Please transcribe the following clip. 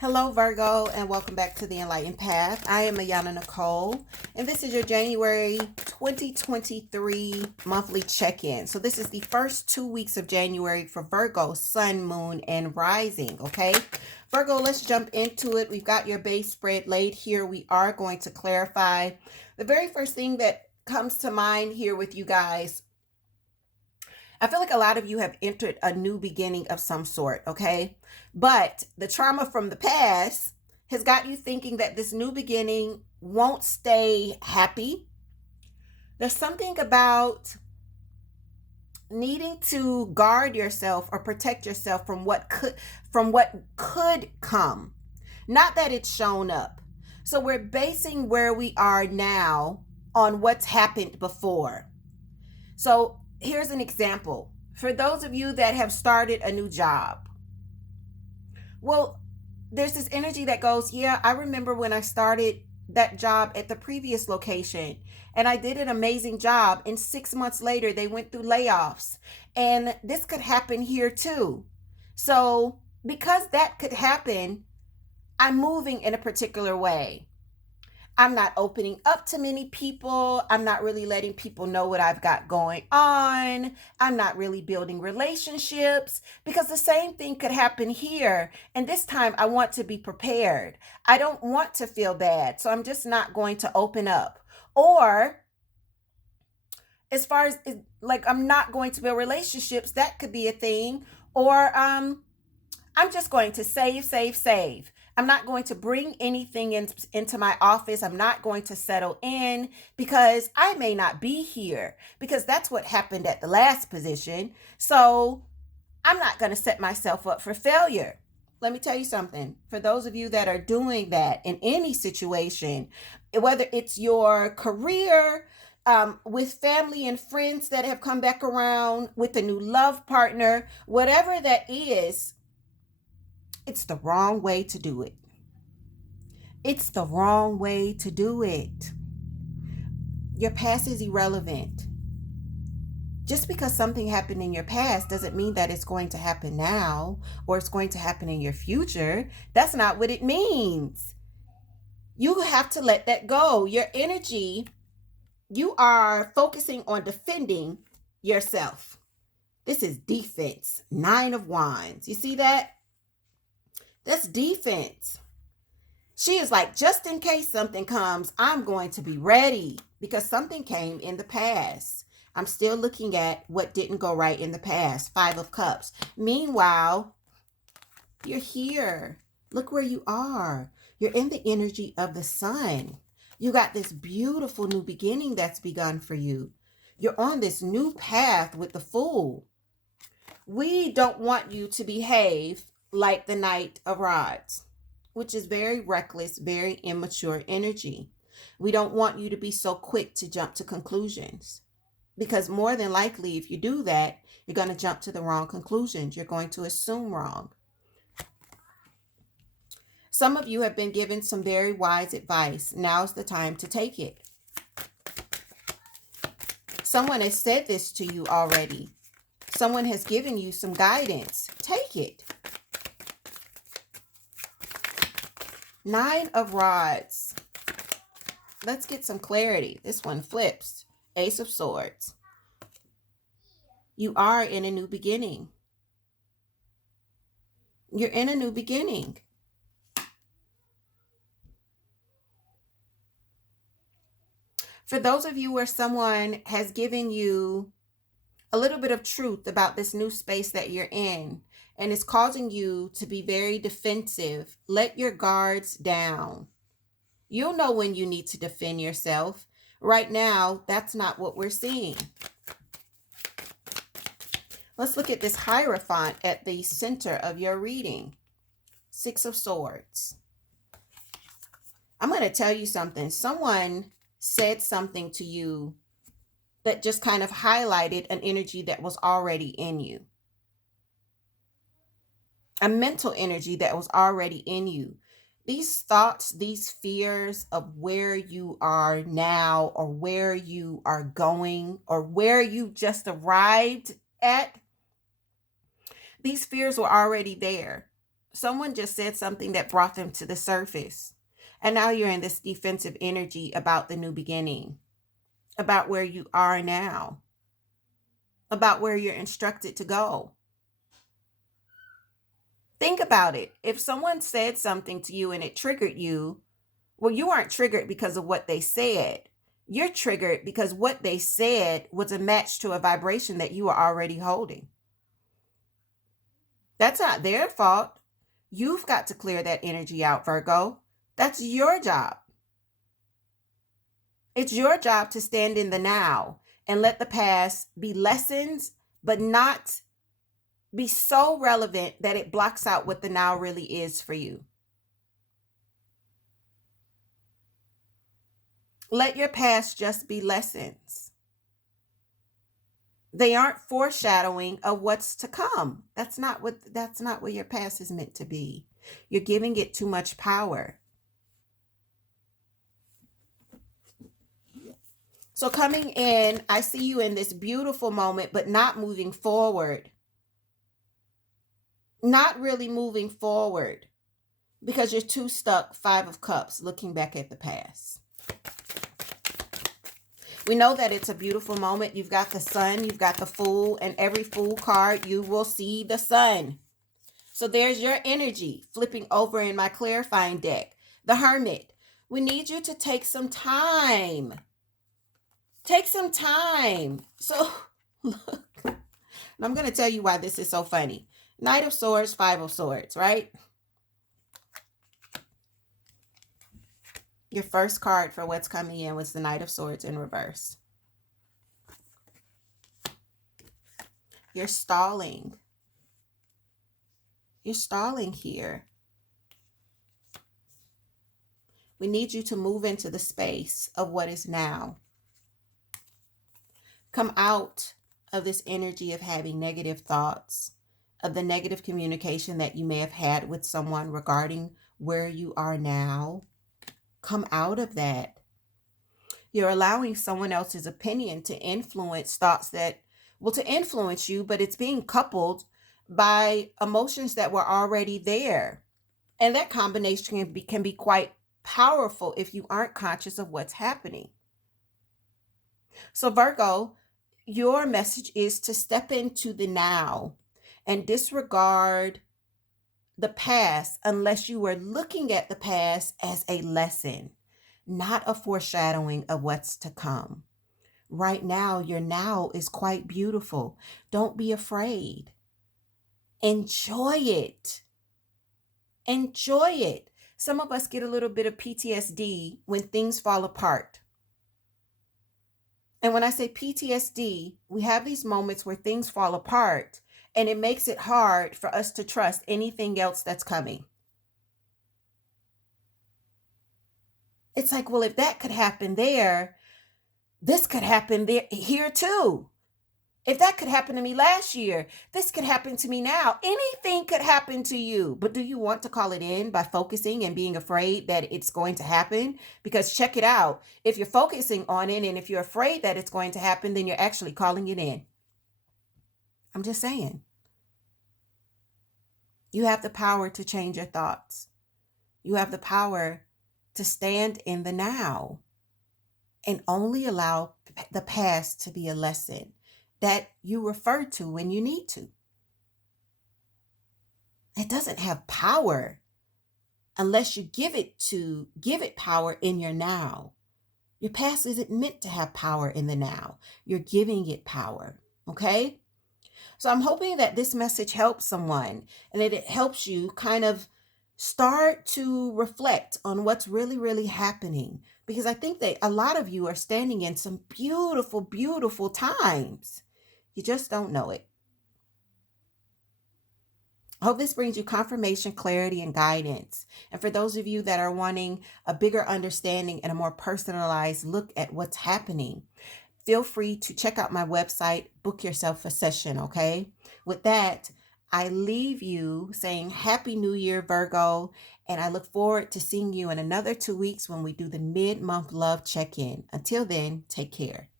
Hello, Virgo, and welcome back to the Enlightened Path. I am Ayana Nicole, and this is your January 2023 monthly check-in. So this is the first 2 weeks of January for Virgo, Sun, Moon, and Rising, okay? Virgo, let's jump into it. We've got your base spread laid here. We are going to clarify. The very first thing that comes to mind here with you guys, I feel like a lot of you have entered a new beginning of some sort, okay? But the trauma from the past has got you thinking that this new beginning won't stay happy. There's something about needing to guard yourself or protect yourself from what could come. Not that it's shown up. So we're basing where we are now on what's happened before. So here's an example. For those of you that have started a new job, well, there's this energy that goes, yeah, I remember when I started that job at the previous location and I did an amazing job. And 6 months later, they went through layoffs. And this could happen here too. So because that could happen, I'm moving in a particular way. I'm not opening up to many people. I'm not really letting people know what I've got going on. I'm not really building relationships because the same thing could happen here. And this time I want to be prepared. I don't want to feel bad. So I'm just not going to open up. Or as far as like I'm not going to build relationships, that could be a thing. Or I'm just going to save. I'm not going to bring anything into my office. I'm not going to settle in because I may not be here because that's what happened at the last position. So I'm not going to set myself up for failure. Let me tell you something. For those of you that are doing that in any situation, whether it's your career, with family and friends that have come back around, with a new love partner, whatever that is, it's the wrong way to do it. It's the wrong way to do it. Your past is irrelevant. Just because something happened in your past doesn't mean that it's going to happen now or it's going to happen in your future. That's not what it means. You have to let that go. Your energy, you are focusing on defending yourself. This is defense. 9 of Wands. You see that? That's defense. She is like, just in case something comes, I'm going to be ready because something came in the past. I'm still looking at what didn't go right in the past. 5 of Cups. Meanwhile, you're here. Look where you are. You're in the energy of the sun. You got this beautiful new beginning that's begun for you. You're on this new path with the Fool. We don't want you to behave like the Knight of Rods, which is very reckless, very immature energy. We don't want you to be so quick to jump to conclusions because more than likely, if you do that, you're going to jump to the wrong conclusions. You're going to assume wrong. Some of you have been given some very wise advice. Now's the time to take it. Someone has said this to you already. Someone has given you some guidance. Take it. 9 of Rods. Let's get some clarity. This one flips. Ace of Swords. You are in a new beginning. You're in a new beginning. For those of you where someone has given you a little bit of truth about this new space that you're in, and it's causing you to be very defensive, let your guards down. You'll know when you need to defend yourself. Right now, that's not what we're seeing. Let's look at this Hierophant at the center of your reading. 6 of Swords. I'm going to tell you something. Someone said something to you that just kind of highlighted an energy that was already in you. A mental energy that was already in you. These thoughts, these fears of where you are now or where you are going or where you just arrived at, these fears were already there. someone just said something that brought them to the surface. And now you're in this defensive energy about the new beginning, about where you are now, about where you're instructed to go. Think about it. If someone said something to you and it triggered you, well, you aren't triggered because of what they said. You're triggered because what they said was a match to a vibration that you are already holding. That's not their fault. You've got to clear that energy out, Virgo. That's your job. It's your job to stand in the now and let the past be lessons, but not be so relevant that it blocks out what the now really is for you. Let your past just be lessons. They aren't foreshadowing of what's to come. That's not what your past is meant to be. You're giving it too much power. So coming in, I see you in this beautiful moment, but not moving forward. Not really moving forward because you're too stuck, 5 of Cups, looking back at the past. We know that it's a beautiful moment. You've got the Sun, you've got the Fool, and every Fool card, you will see the Sun. So there's your energy flipping over in my clarifying deck. The Hermit. We need you to take some time. Take some time. So, look. I'm going to tell you why this is so funny. Knight of Swords, 5 of Swords, right? Your first card for what's coming in was the Knight of Swords in reverse. You're stalling. You're stalling here. We need you to move into the space of what is now. Come out of this energy of having negative thoughts, of the negative communication that you may have had with someone regarding where you are now. Come out of that. You're allowing someone else's opinion to influence thoughts that, well, to influence you, but it's being coupled by emotions that were already there. And that combination can be quite powerful if you aren't conscious of what's happening. So Virgo, your message is to step into the now and disregard the past unless you are looking at the past as a lesson, not a foreshadowing of what's to come. Right now, your now is quite beautiful. Don't be afraid. Enjoy it. Enjoy it. Some of us get a little bit of PTSD when things fall apart. And when I say PTSD, we have these moments where things fall apart and it makes it hard for us to trust anything else that's coming. It's like, well, if that could happen there, this could happen here too. If that could happen to me last year, this could happen to me now. Anything could happen to you. But do you want to call it in by focusing and being afraid that it's going to happen? Because check it out. If you're focusing on it and if you're afraid that it's going to happen, then you're actually calling it in. I'm just saying. You have the power to change your thoughts. You have the power to stand in the now and only allow the past to be a lesson that you refer to when you need to. It doesn't have power unless you give it power in your now. Your past isn't meant to have power in the now. You're giving it power, okay? So I'm hoping that this message helps someone and that it helps you kind of start to reflect on what's really, really happening. Because I think that a lot of you are standing in some beautiful, beautiful times. You just don't know it. I hope this brings you confirmation, clarity, and guidance. And for those of you that are wanting a bigger understanding and a more personalized look at what's happening, feel free to check out my website, book yourself a session, okay? With that, I leave you saying Happy New Year, Virgo, and I look forward to seeing you in another 2 weeks when we do the mid-month love check-in. Until then, take care.